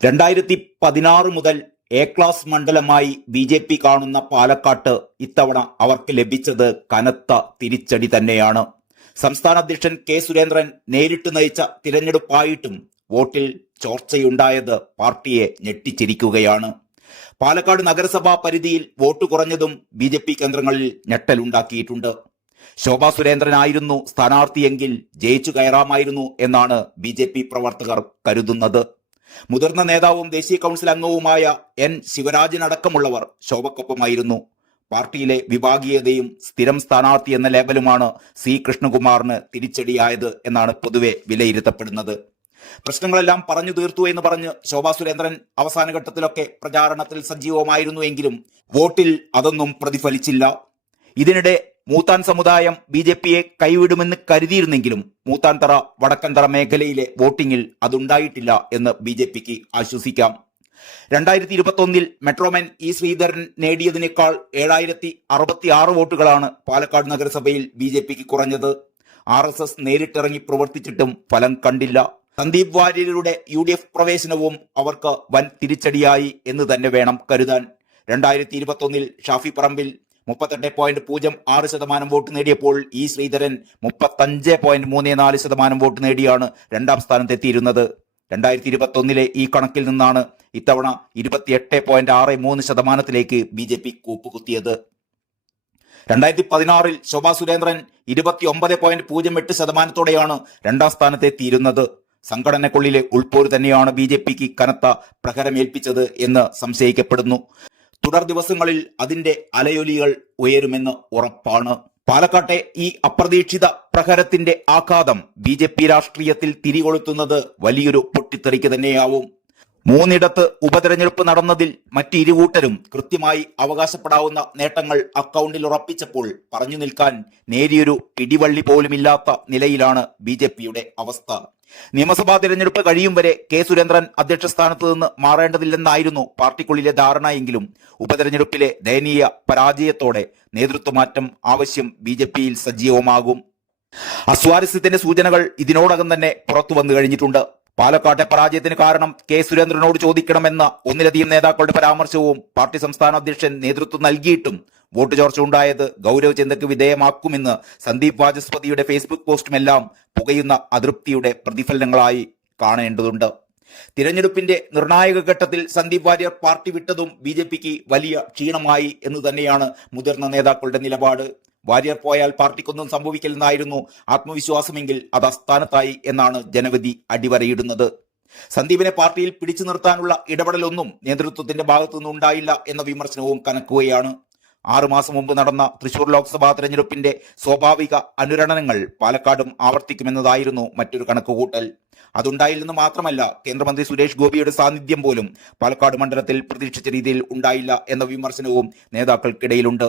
രണ്ടായിരത്തി പതിനാറ് മുതൽ എ ക്ലാസ് മണ്ഡലമായി ബി ജെ പി കാണുന്ന പാലക്കാട്ട് ഇത്തവണ അവർക്ക് ലഭിച്ചത് കനത്ത തിരിച്ചടി തന്നെയാണ്. സംസ്ഥാന അധ്യക്ഷൻ കെ സുരേന്ദ്രൻ നേരിട്ട് നയിച്ച തിരഞ്ഞെടുപ്പായിട്ടും വോട്ടിൽ ചോർച്ചയുണ്ടായത് പാർട്ടിയെ ഞെട്ടിച്ചിരിക്കുകയാണ്. പാലക്കാട് നഗരസഭാ പരിധിയിൽ വോട്ട് കുറഞ്ഞതും ബി ജെ പി കേന്ദ്രങ്ങളിൽ ഞെട്ടലുണ്ടാക്കിയിട്ടുണ്ട്. ശോഭാ സുരേന്ദ്രനായിരുന്നു സ്ഥാനാർത്ഥിയെങ്കിൽ ജയിച്ചു കയറാമായിരുന്നു എന്നാണ് ബി പ്രവർത്തകർ കരുതുന്നത്. മുതിർന്ന നേതാവും ദേശീയ കൗൺസിൽ അംഗവുമായ എൻ. ശിവരാജനടക്കമുള്ളവർ ശോഭക്കൊപ്പമായിരുന്നു. പാർട്ടിയിലെ വിഭാഗീയതയും സ്ഥിരം സ്ഥാനാർത്ഥി എന്ന ലേബലുമാണ് സി. കൃഷ്ണകുമാറിന് തിരിച്ചടിയായത് എന്നാണ് പൊതുവെ വിലയിരുത്തപ്പെടുന്നത്. പ്രശ്നങ്ങളെല്ലാം പറഞ്ഞു തീർത്തു എന്ന് പറഞ്ഞ് ശോഭാ സുരേന്ദ്രൻ അവസാന പ്രചാരണത്തിൽ സജീവമായിരുന്നു എങ്കിലും വോട്ടിൽ അതൊന്നും പ്രതിഫലിച്ചില്ല. ഇതിനിടെ മൂത്താൻ സമുദായം ബി ജെ പിയെ കൈവിടുമെന്ന് കരുതിയിരുന്നെങ്കിലും മൂത്താൻതറ വടക്കൻതറ മേഖലയിലെ വോട്ടിംഗിൽ അതുണ്ടായിട്ടില്ല എന്ന് ബി ജെ പിക്ക് ആശ്വസിക്കാം. രണ്ടായിരത്തി ഇരുപത്തൊന്നിൽ മെട്രോമാൻ ഇ ശ്രീധരൻ നേടിയതിനേക്കാൾ ഏഴായിരത്തി അറുപത്തി ആറ് വോട്ടുകളാണ് പാലക്കാട് നഗരസഭയിൽ ബി ജെ പിക്ക് കുറഞ്ഞത്. ആർ എസ് എസ് നേരിട്ടിറങ്ങി പ്രവർത്തിച്ചിട്ടും ഫലം കണ്ടില്ല. സന്ദീപ് വാര്യരുടെ യു ഡി എഫ് പ്രവേശനവും അവർക്ക് വൻ തിരിച്ചടിയായി എന്ന് തന്നെ വേണം കരുതാൻ. രണ്ടായിരത്തി ഇരുപത്തൊന്നിൽ ഷാഫി പറമ്പിൽ മുപ്പത്തെട്ട് പോയിന്റ് പൂജ്യം ആറ് ശതമാനം വോട്ട് നേടിയപ്പോൾ ഇ ശ്രീധരൻ മുപ്പത്തഞ്ച് പോയിന്റ് മൂന്ന് നാല് ശതമാനം വോട്ട് നേടിയാണ് രണ്ടാം സ്ഥാനത്തെത്തിയിരുന്നത്. രണ്ടായിരത്തി ഇരുപത്തൊന്നിലെ ഈ കണക്കിൽ നിന്നാണ് ഇത്തവണ ഇരുപത്തിയെട്ട് പോയിന്റ് ആറ് മൂന്ന് ശതമാനത്തിലേക്ക് ബി ജെ പി കൂപ്പുകുത്തിയത്. രണ്ടായിരത്തി പതിനാറിൽ ശോഭാ സുരേന്ദ്രൻ ഇരുപത്തി ഒമ്പത് പോയിന്റ് പൂജ്യം എട്ട് ശതമാനത്തോടെയാണ് രണ്ടാം സ്ഥാനത്തെത്തിയിരുന്നത്. സംഘടനക്കുള്ളിലെ ഉൾപ്പോര് തന്നെയാണ് ബി ജെ പിക്ക് കനത്ത പ്രഹരമേൽപ്പിച്ചത് എന്ന് സംശയിക്കപ്പെടുന്നു. തുടർ ദിവസങ്ങളിൽ അതിന്റെ അലയൊലികൾ ഉയരുമെന്ന് ഉറപ്പാണ്. പാലക്കാട്ടെ ഈ അപ്രതീക്ഷിത പ്രഹരത്തിന്റെ ആഘാതം ബി രാഷ്ട്രീയത്തിൽ തിരികൊളുത്തുന്നത് വലിയൊരു പൊട്ടിത്തെറിക്ക് തന്നെയാവും. മൂന്നിടത്ത് ഉപതെരഞ്ഞെടുപ്പ് നടന്നതിൽ മറ്റ് ഇരുകൂട്ടരും കൃത്യമായി അവകാശപ്പെടാവുന്ന നേട്ടങ്ങൾ അക്കൗണ്ടിൽ ഉറപ്പിച്ചപ്പോൾ പറഞ്ഞു നിൽക്കാൻ നേരിയൊരു പിടിവള്ളി പോലുമില്ലാത്ത നിലയിലാണ് ബി ജെ പിയുടെ അവസ്ഥ. നിയമസഭാ തിരഞ്ഞെടുപ്പ് കഴിയും വരെ കെ സുരേന്ദ്രൻ അധ്യക്ഷ സ്ഥാനത്ത് നിന്ന് മാറേണ്ടതില്ലെന്നായിരുന്നു പാർട്ടിക്കുള്ളിലെ ധാരണയെങ്കിലും ഉപതെരഞ്ഞെടുപ്പിലെ ദയനീയ പരാജയത്തോടെ നേതൃത്വമാറ്റം ആവശ്യം ബി സജീവമാകും. അസ്വാരസ്യത്തിന്റെ സൂചനകൾ ഇതിനോടകം തന്നെ പുറത്തു വന്നു കഴിഞ്ഞിട്ടുണ്ട്. പാലക്കാട്ടെ പരാജയത്തിന് കാരണം കെ സുരേന്ദ്രനോട് ചോദിക്കണമെന്ന ഒന്നിലധികം നേതാക്കളുടെ പരാമർശവും പാർട്ടി സംസ്ഥാന അധ്യക്ഷൻ നേതൃത്വം നൽകിയിട്ടും വോട്ട് ചോർച്ച ഉണ്ടായത് ഗൗരവ ചിന്തയ്ക്ക് വിധേയമാക്കുമെന്ന് സന്ദീപ് വാചസ്പതിയുടെ ഫേസ്ബുക്ക് പോസ്റ്റുമെല്ലാം പുകയുന്ന അതൃപ്തിയുടെ പ്രതിഫലനങ്ങളായി കാണേണ്ടതുണ്ട്. തിരഞ്ഞെടുപ്പിന്റെ നിർണായക ഘട്ടത്തിൽ സന്ദീപ് വാര്യർ പാർട്ടി വിട്ടതും ബി വലിയ ക്ഷീണമായി എന്ന് തന്നെയാണ് മുതിർന്ന നേതാക്കളുടെ നിലപാട്. വാര്യർ പോയാൽ പാർട്ടിക്കൊന്നും സംഭവിക്കില്ലെന്നായിരുന്നു ആത്മവിശ്വാസമെങ്കിൽ അത് അസ്ഥാനത്തായി എന്നാണ് ജനവിധി അടിവരയിടുന്നത്. സന്ദീപിനെ പാർട്ടിയിൽ പിടിച്ചു നിർത്താനുള്ള ഇടപെടലൊന്നും നേതൃത്വത്തിന്റെ ഭാഗത്തുനിന്ന് ഉണ്ടായില്ല എന്ന വിമർശനവും കനക്കുകയാണ്. ആറുമാസം മുമ്പ് നടന്ന തൃശൂർ ലോക്സഭാ തെരഞ്ഞെടുപ്പിന്റെ സ്വാഭാവിക അനുരണനങ്ങൾ പാലക്കാടും ആവർത്തിക്കുമെന്നതായിരുന്നു മറ്റൊരു കണക്കുകൂട്ടൽ. അതുണ്ടായില്ലെന്ന് മാത്രമല്ല കേന്ദ്രമന്ത്രി സുരേഷ് ഗോപിയുടെ സാന്നിധ്യം പോലും പാലക്കാട് മണ്ഡലത്തിൽ പ്രതീക്ഷിച്ച രീതിയിൽ ഉണ്ടായില്ല എന്ന വിമർശനവും നേതാക്കൾക്കിടയിലുണ്ട്.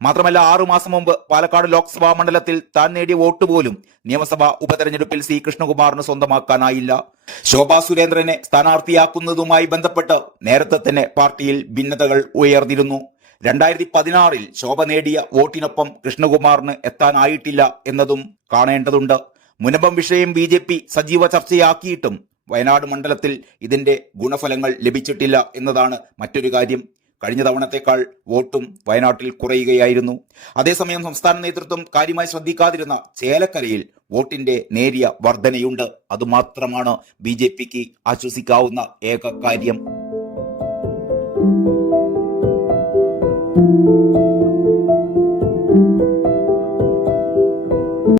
മാത്രമല്ല ആറുമാസം മുമ്പ് പാലക്കാട് ലോക്സഭാ മണ്ഡലത്തിൽ താൻ നേടിയ വോട്ട് പോലും നിയമസഭാ ഉപതെരഞ്ഞെടുപ്പിൽ സി കൃഷ്ണകുമാറിന് സ്വന്തമാക്കാനായില്ല. ശോഭാ സുരേന്ദ്രനെ സ്ഥാനാർത്ഥിയാക്കുന്നതുമായി ബന്ധപ്പെട്ട് നേരത്തെ തന്നെ പാർട്ടിയിൽ ഭിന്നതകൾ ഉയർന്നിരുന്നു. രണ്ടായിരത്തി പതിനാറിൽ ശോഭ നേടിയ വോട്ടിനൊപ്പം കൃഷ്ണകുമാറിന് എത്താനായിട്ടില്ല എന്നതും കാണേണ്ടതുണ്ട്. മുനമ്പം വിഷയം ബി ജെ പി സജീവ ചർച്ചയാക്കിയിട്ടും വയനാട് മണ്ഡലത്തിൽ ഇതിന്റെ ഗുണഫലങ്ങൾ ലഭിച്ചിട്ടില്ല എന്നതാണ് മറ്റൊരു കാര്യം. കഴിഞ്ഞ തവണത്തേക്കാൾ വോട്ടും വയനാട്ടിൽ കുറയുകയായിരുന്നു. അതേസമയം സംസ്ഥാന നേതൃത്വം കാര്യമായി ശ്രദ്ധിക്കാതിരുന്ന ചേലക്കരയിൽ വോട്ടിന്റെ നേരിയ വർധനയുണ്ട്. അതുമാത്രമാണ് ബി ജെ പിക്ക് ആശ്വസിക്കാവുന്ന ഏക കാര്യം.